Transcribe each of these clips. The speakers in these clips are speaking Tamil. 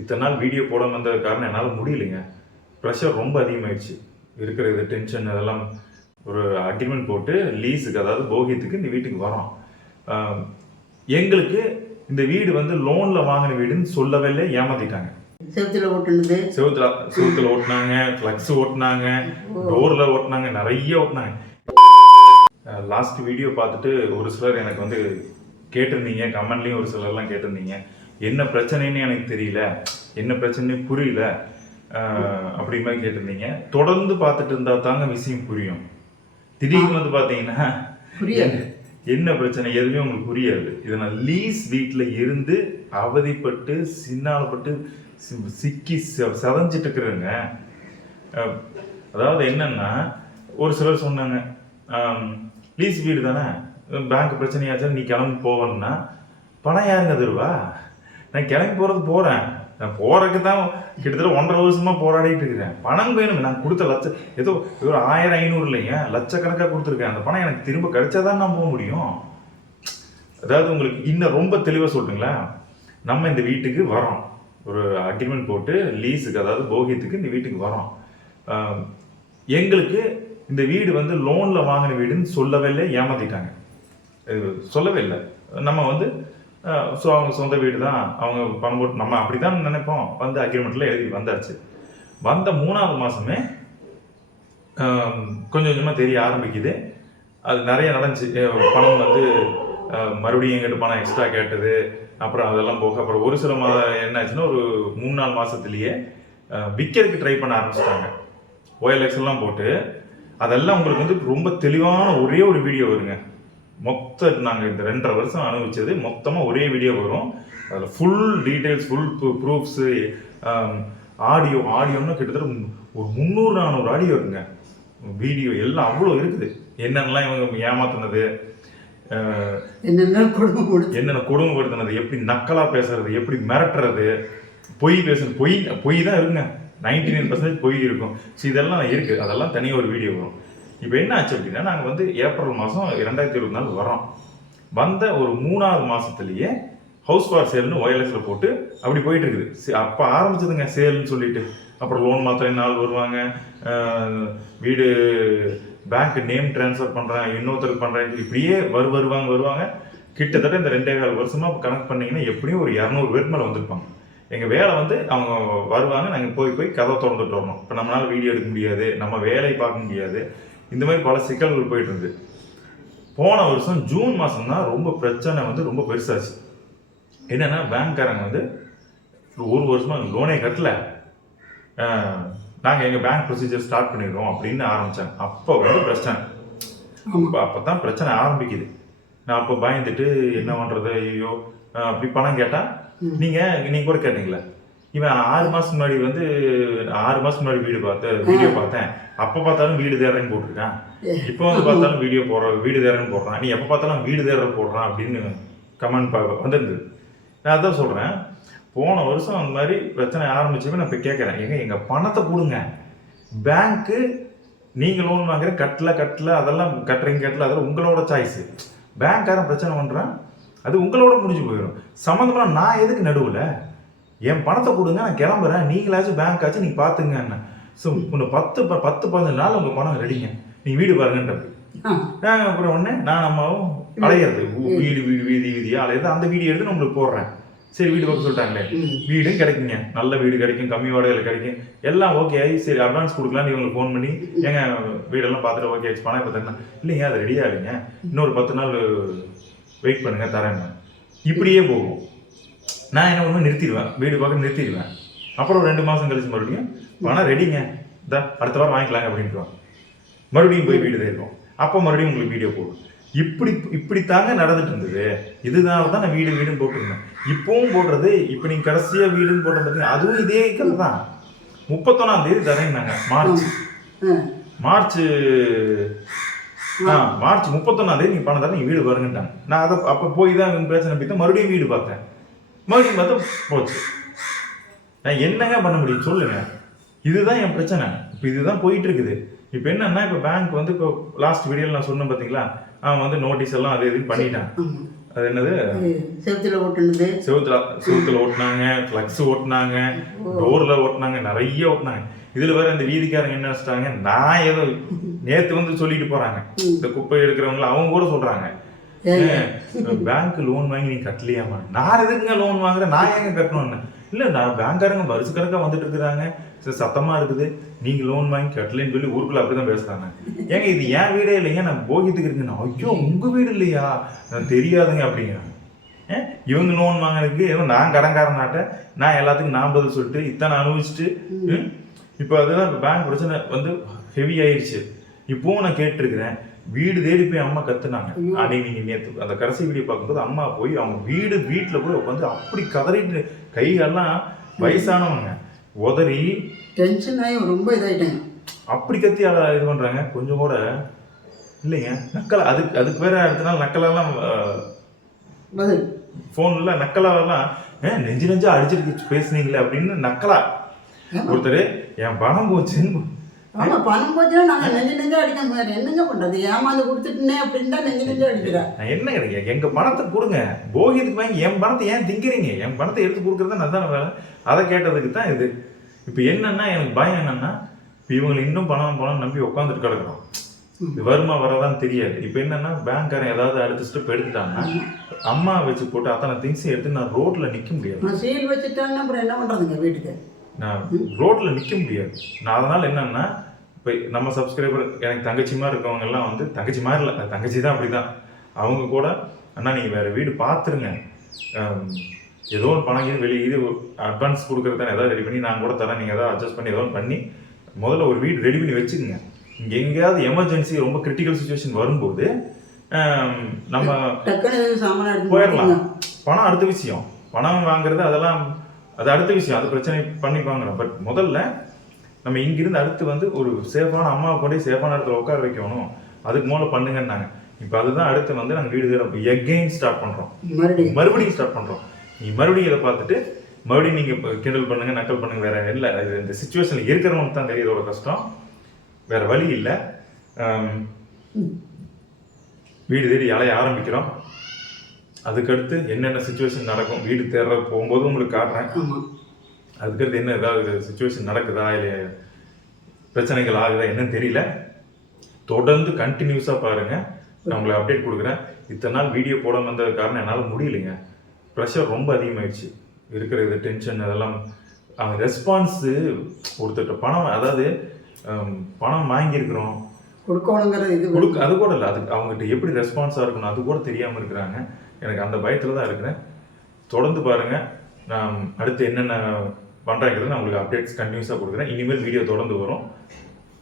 இத்தனை நாள் வீடியோ போடாமல் வந்தது காரணம் என்னால் முடியலைங்க. ப்ரெஷர் ரொம்ப அதிகமாகிடுச்சு. இருக்கிறது டென்ஷன் அதெல்லாம் ஒரு அக்ரிமெண்ட் போட்டு லீஸுக்கு, அதாவது போகியத்துக்கு இந்த வீட்டுக்கு வரோம். எங்களுக்கு இந்த வீடு வந்து லோனில் வாங்கின வீடுன்னு சொல்லவே இல்லை, ஏமாத்திட்டாங்க. செவுத்துல ஓட்டினாங்க, ஃப்ளக்ஸ் ஓட்டினாங்க, டோரில் ஓட்டினாங்க, நிறைய ஓட்டினாங்க. லாஸ்ட் வீடியோ பார்த்துட்டு ஒரு சிலர் எனக்கு வந்து கேட்டிருந்தீங்க, கமெண்ட்லேயும் ஒரு சிலர்லாம் கேட்டிருந்தீங்க, என்ன பிரச்சனைன்னு எனக்கு தெரியல, என்ன பிரச்சனைன்னு புரியல அப்படி மாதிரி கேட்டிருந்தீங்க. தொடர்ந்து பார்த்துட்டு இருந்தா தாங்க விஷயம் புரியும். திடீர்னு வந்து பார்த்தீங்கன்னா என்ன பிரச்சனை எதுவுமே உங்களுக்கு புரியாது. இதை நான் லீஸ் வீட்டில் இருந்து அவதிப்பட்டு சின்னாலப்பட்டு சிக்கி செதஞ்சிட்டு இருக்கிறேங்க. அதாவது என்னன்னா, ஒரு சிலர் சொன்னாங்க, லீஸ் வீடு தானே, பேங்க் பிரச்சனையாச்சா நீ கிளம்பி போவேன்னா பணம் யாருங்க தருவா? நான் கிளம்பி போகிறேன். நான் போகிறதுக்கு தான் கிட்டத்தட்ட 1.5 வருஷமா போராடிட்டு இருக்கிறேன். பணம் வேணும். நான் கொடுத்த லட்சம் ஏதோ 1000 500 இல்லைங்க, லட்சக்கணக்காக கொடுத்துருக்கேன். அந்த பணம் எனக்கு திரும்ப கிடைச்சாதான் நான் போக முடியும். அதாவது உங்களுக்கு இன்னும் ரொம்ப தெளிவாக சொல்லுங்களா, நம்ம இந்த வீட்டுக்கு வரோம், ஒரு அக்ரிமெண்ட் போட்டு லீஸுக்கு, அதாவது போகியத்துக்கு இந்த வீட்டுக்கு வரோம். எங்களுக்கு இந்த வீடு வந்து லோனில் வாங்கின வீடுன்னு சொல்லவே இல்லை, ஏமாத்திட்டாங்க. சொல்லவே இல்லை. நம்ம வந்து அவங்க சொந்த வீடு தான், அவங்க பணம் போட்டு நம்ம அப்படி தான் நினைப்போம். வந்து அக்ரிமெண்ட்டில் எழுதி வந்தாச்சு. வந்த 3வது மாதமே கொஞ்சம் கொஞ்சமாக தெரிய ஆரம்பிக்குது. அது நிறைய நடந்துச்சு. பணம் வந்து மறுபடியும் எங்கிட்ட பணம் எக்ஸ்ட்ரா கேட்டது, அப்புறம் அதெல்லாம் போக அப்புறம் ஒரு சில என்ன ஆச்சுன்னா, ஒரு 3-4 மாதத்துலேயே விற்கிறதுக்கு ட்ரை பண்ண ஆரம்பிச்சிட்டாங்க. OLX எல்லாம் போட்டு அதெல்லாம் உங்களுக்கு வந்து ரொம்ப தெளிவான ஒரே ஒரு வீடியோ வருங்க. நாங்கள் இந்த 2.5 வருஷம் அனுபவிச்சது மொத்தமாக ஒரே வீடியோ வரும். அதில் ஃபுல் டீட்டெயில்ஸ், ஃபுல் ப்ரூஃப்ஸு, ஆடியோன்னு கிட்டத்தட்ட ஒரு 300-400 ஆடியோ இருக்குங்க. வீடியோ எல்லாம் அவ்வளோ இருக்குது. என்னென்னலாம் இவங்க ஏமாத்துனது, என்னென்ன கொடுமைப்படுத்தினது, எப்படி நக்கலாக பேசுறது, எப்படி மிரட்டுறது, பொய் பேசுறது, பொய் தான் இருக்குங்க. 99% பொய் இருக்கும். ஸோ இதெல்லாம் இருக்குது. அதெல்லாம் தனியாக ஒரு வீடியோ வரும். இப்போ என்ன ஆச்சு அப்படின்னா, நாங்கள் வந்து ஏப்ரல் மாதம் 2024 வரோம். வந்த ஒரு 3வது மாதத்துலேயே ஹவுஸ் ஃபார் சேல்னு OLXல போட்டு அப்படி போயிட்டு இருக்குது. அப்போ ஆரம்பிச்சதுங்க சேல்னு சொல்லிட்டு. அப்புறம் லோன் மாத்திரம் நாள் வருவாங்க, வீடு பேங்க் நேம் ட்ரான்ஸ்ஃபர் பண்ணுறேன், இன்னொருத்தருக்கு பண்ணுறேன், இப்படியே வருவாங்க. கிட்டத்தட்ட இந்த 2.25 வருஷமாக கனெக்ட் பண்ணிங்கன்னா எப்படியும் ஒரு 200 பேருக்கு மேலே வந்திருப்பாங்க. எங்கள் வேலை வந்து அவங்க வருவாங்க, நாங்கள் போய் கதை திறந்துட்டு வரணும். இப்போ நம்மளால் வீடியோ எடுக்க முடியாது, நம்ம வேலையை பார்க்க முடியாது, இந்த மாதிரி பல சிக்கல்கள் போயிட்டு இருந்து. போன வருஷம் ஜூன் மாதம் தான் ரொம்ப பிரச்சனை வந்து ரொம்ப பெருசாச்சு. என்னென்னா, பேங்க்காரங்க வந்து 1 வருஷமாக லோனே கட்டல, நாங்கள் எங்கள் பேங்க் ப்ரொசீஜர் ஸ்டார்ட் பண்ணிடுறோம் அப்படின்னு ஆரம்பித்தாங்க. அப்போ வந்து பிரச்சனை, அப்போ தான் பிரச்சனை ஆரம்பிக்குது. நான் அப்போ பயந்துட்டு என்ன பண்ணுறது, ஐயோ அப்படி பணம் கேட்டால் நீங்கள் கூட கேட்டீங்களா, இவன் 6 மாதம் முன்னாடி வந்து 6 மாதம் முன்னாடி வீடியோ பார்த்தேன், அப்போ பார்த்தாலும் வீடு தேடுறேன்னு போட்டிருக்கான், இப்போ வந்து பார்த்தாலும் வீடு தேடுறேன்னு போடுறான், நீ எப்போ பார்த்தாலும் வீடு தேடுற போடுறான் அப்படின்னு கமெண்ட் வந்துருந்தது. நான் அதான் சொல்கிறேன், போன வருஷம் அந்த மாதிரி பிரச்சனை ஆரம்பிச்சப்போ நான் இப்போ கேட்குறேன், எங்கள் பணத்தை கொடுங்க, பேங்க்கு நீங்கள் லோன் வாங்குற கட்டல அதெல்லாம் கட்டுறீங்க அதெல்லாம் உங்களோட சாய்ஸு. பேங்க்காரன் பிரச்சனை பண்ணுறான், அது உங்களோட முடிஞ்சு போயிடும். சம்மந்தமாக நான் எதுக்கு நடுவில்? என் பணத்தை கொடுங்க, நான் கிளம்புறேன், நீங்களாச்சும் பேங்க் ஆச்சு நீங்கள் பார்த்துங்க என்ன. ஸோ இன்னும் 10-15 நாள் உங்கள் பணம் ரெடிங்க, நீங்கள் வீடு பாருங்கன்ற. அப்புறம் ஒன்று நான் அம்மாவும் அலையிறது, வீதியாக அலையிறது. அந்த வீடியோ எடுத்து நம்மளுக்கு போடுறேன். சரி வீடு பார்க்க சொல்லிட்டாங்களே, வீடும் கிடைக்குங்க, நல்ல வீடு கிடைக்கும், கம்மி வாடகையில் கிடைக்கும், எல்லாம் ஓகே ஆகி சரி அட்வான்ஸ் கொடுக்கலான்னு இவங்களுக்கு ஃபோன் பண்ணி, ஏங்க வீடெல்லாம் பார்த்துட்டு ஓகே ஆச்சு, பணம் இப்போ தரேன், இல்லைங்க அது ரெடியாக இல்லைங்க, இன்னொரு 10 நாள் வெயிட் பண்ணுங்க தரேங்க. இப்படியே போகும். நான் என்ன பண்ணுவேன், நிறுத்திடுவேன், வீடு பார்க்க நிறுத்திடுவேன். அப்புறம் 2 மாதம் கழிச்சு மறுபடியும் பணம் ரெடிங்க, அடுத்த வாரம் வாங்கிக்கலாங்க அப்படின்ட்டுவாங்க. மறுபடியும் போய் வீடு தேடுவோம். அப்போ மறுபடியும் உங்களுக்கு வீடியோ போடும். இப்படித்தாங்க நடந்துட்டு இருந்தது. இதனால தான் நான் வீடுன்னு போட்டிருந்தேன். இப்பவும் போடுறது, இப்போ நீங்கள் கடைசியாக வீடுன்னு போட்ட பார்த்தீங்கன்னா அதுவும் இதே கதை தான். 31ஆம் தேதி தரேன்னாங்க, மார்ச் 31ஆம் தேதி நீங்கள் பணம் தரேன், நீங்கள் வீடு பாருங்கட்டாங்க. நான் அதை அப்போ போய் தான் பிரச்சனை போய் மறுபடியும் வீடு பார்த்தேன். மறுபடியும் பார்த்தா போச்சு. நான் என்னங்க பண்ண முடியும் சொல்லுங்க. இதுதான் என் பிரச்சனை. இப்போ இதுதான் போயிட்டு இருக்குது. இப்போ என்னன்னா, இப்போ பேங்க் வந்து இப்போ லாஸ்ட் வீடியோவில் நான் சொன்னேன் பார்த்தீங்களா, அவன் வந்து நோட்டீஸ் எல்லாம் அது இதுன்னு பண்ணிட்டான். அது என்னது, செவுத்துல ஓட்டுனது, செவுத்துல ஓட்டினாங்க, ஃப்ளக்ஸ் ஓட்டினாங்க, டோர்ல ஓட்டினாங்க, நிறைய ஓட்டினாங்க. இதுல வேற இந்த வீதிக்காரங்க என்ன நினைச்சிட்டாங்க, நான் ஏதோ நேத்து வந்து சொல்லிட்டு போறாங்க, இந்த குப்பை எடுக்கிறவங்கள அவங்க கூட சொல்றாங்க, பேங்க் லோன் வாங்கி நீங்க கட்டலையாமா. நான் எதுக்குங்க லோன் வாங்குறேன், நான் ஏங்க கட்டணும்னு. இல்ல நான் பேங்க்காரங்க வருஷ கணக்கா வந்துட்டு இருக்கிறாங்க, சத்தமா இருக்குது, நீங்க லோன் வாங்கி கட்டலன்னு சொல்லி ஊருக்குள்ள அப்படிதான் பேசுறாங்க. ஏங்க இது என் வீடே இல்லைங்க, நான் போகியத்துக்கு இருக்குங்க. ஐயோ உங்க வீடு இல்லையா, நான் தெரியாதுங்க அப்படிங்கிறாங்க. இவங்க லோன் வாங்கினதுக்கு ஏதோ நான் கடன்காரனாட்ட நான் எல்லாத்துக்கும் நான் பதில் சொல்லிட்டு இத்தனை அனுபவிச்சுட்டு இப்போ அதுதான் பேங்க் பிரச்சனை வந்து ஹெவி ஆயிடுச்சு. இப்போவும் நான் கேட்டிருக்கிறேன், வீடு தேடி போய் அம்மா கத்துனாங்க. அன்னைக்கு நீங்க நேற்று அந்த கடைசி வீடியோ பார்க்கும்போது அம்மா போய் அவங்க வீட்டில் போய் உட்காந்து அப்படி கதறிட்டு, கையெல்லாம் வயசானவங்க உதறி டென்ஷன் ஆகி ரொம்ப இதாயிட்டாங்க. அப்படி கத்தி இது பண்றாங்க. கொஞ்சம் கூட இல்லைங்க நக்கலா, அதுக்கு வேற அடுத்த நாள் நக்கலெல்லாம் போன்ல நக்கலாவெல்லாம் நெஞ்சா அடிச்சிருக்கு பேசுனீங்களே அப்படின்னு நக்கலா. ஒருத்தர் என் பணம் போச்சுன்னு, ஆமா பணம் போச்சுன்னா நாங்க நெஞ்சா அடிக்க முடியாது, என்னங்க பண்றது, ஏமாந்து கொடுத்துட்டுனே அப்படின்னு தான் நெஞ்சா அடிக்கிறேன். நான் என்ன கிடையாது, எங்க பணத்தை கொடுங்க, போகியத்துக்கு வாங்கி என் பணத்தை ஏன் திங்கிறீங்க, என் பணத்தை எடுத்து கொடுக்குறது அதான வேலை. அதை கேட்டதுக்கு தான் இது. இப்போ என்னன்னா எனக்கு பயம் என்னன்னா, இப்போ இவங்களை இன்னும் பணம் நம்பி உட்காந்துட்டு கிடக்குறோம், வருமா வரதான்னு தெரியாது. இப்போ என்னன்னா பேங்க்காரன் ஏதாவது அடுத்த ஸ்டெப் எடுத்துட்டாங்கன்னா அம்மா வச்சு போட்டு அத்தனை திங்ஸ் எடுத்து நான் ரோட்ல நிக்க முடியாது. சீல் வச்சுட்டாங்கன்னா அப்புறம் என்ன பண்றதுங்க, வீட்டுக்கு நான் ரோட்ல நிக்க முடியாது. நான் அதனால என்னன்னா, இப்போ நம்ம சப்ஸ்கிரைபர் எனக்கு தங்கச்சி மாதிரி இருக்கவங்க எல்லாம் வந்து, தங்கச்சி மாதிரி இல்லை, தங்கச்சி தான் அப்படிதான், அவங்க கூட அண்ணா நீங்க வேற வீடு பார்த்துருங்க, ஏதோ ஒரு பணம் வெளியே அட்வான்ஸ் கொடுக்குறது ஏதாவது ரெடி பண்ணி நான் கூட தரேன், நீங்க ஏதாவது அட்ஜஸ்ட் பண்ணி ஏதோ பண்ணி முதல்ல ஒரு வீடு ரெடி பண்ணி வச்சுக்கோங்க. இங்க எங்கேயாவது எமர்ஜென்சி ரொம்ப கிரிட்டிக்கல் சுச்சுவேஷன் வரும்போது நம்ம போயிடலாம். பணம் அடுத்த விஷயம், பணம் வாங்குறது அதெல்லாம் அது அடுத்த விஷயம், அது பிரச்சனை பண்ணி வாங்குறோம். பட் முதல்ல நம்ம இங்கிருந்து அடுத்து வந்து ஒரு சேஃபான அம்மாவை கொண்டு சேஃபான இடத்துல உட்கார வைக்கணும், அதுக்கு மூலம் பண்ணுங்கன்னாங்க. இப்போ அதுதான் அடுத்து வந்து நாங்கள் வீடு தேட எகெயின் ஸ்டார்ட் பண்ணுறோம், மறுபடியும் ஸ்டார்ட் பண்ணுறோம். நீ மறுபடியும் இதை பார்த்துட்டு மறுபடியும் நீங்கள் கிண்டல் பண்ணுங்க, நக்கல் பண்ணுங்க, வேற இல்லை. அது இந்த சுச்சுவேஷனில் இருக்கிறவங்களுக்கு தான் தெரியுதோட கஷ்டம், வேற வழி இல்லை. வீடு தேடி அலைய ஆரம்பிக்கிறோம். அதுக்கடுத்து என்னென்ன சுச்சுவேஷன் நடக்கும், வீடு தேடுற போகும்போது உங்களுக்கு காட்டுறேன். அதுக்கடுத்து என்ன ஏதாவது சுச்சுவேஷன் நடக்குதா இல்லை பிரச்சனைகள் ஆகுதா என்னன்னு தெரியல. தொடர்ந்து கண்டினியூஸாக பாருங்க, நான் உங்களை அப்டேட் கொடுக்குறேன். இத்தனை நாள் வீடியோ போட வந்தது காரணம் என்னால் முடியலைங்க, ப்ரெஷர் ரொம்ப அதிகமாகிடுச்சு, இருக்கிற இது டென்ஷன் அதெல்லாம். அவங்க ரெஸ்பான்ஸு ஒருத்தட்ட பணம், அதாவது பணம் வாங்கியிருக்கிறோம் கொடுக்க, அது கூட இல்லை, அதுக்கு அவங்ககிட்ட எப்படி ரெஸ்பான்ஸாக இருக்கணும் அது கூட தெரியாமல் இருக்கிறாங்க. எனக்கு அந்த பயத்தில் தான் இருக்கிறேன். தொடர்ந்து பாருங்கள், நான் அடுத்து என்னென்ன பண்ணுறேங்கிறது நான் உங்களுக்கு அப்டேட்ஸ் கண்டினியூஸாக கொடுக்குறேன். இனிமேல் வீடியோ தொடர்ந்து வரும்,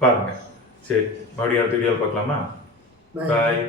பாருங்கள். சரி, மறுபடியும் அடுத்த வீடியோவில் பார்க்கலாமா? பாய்.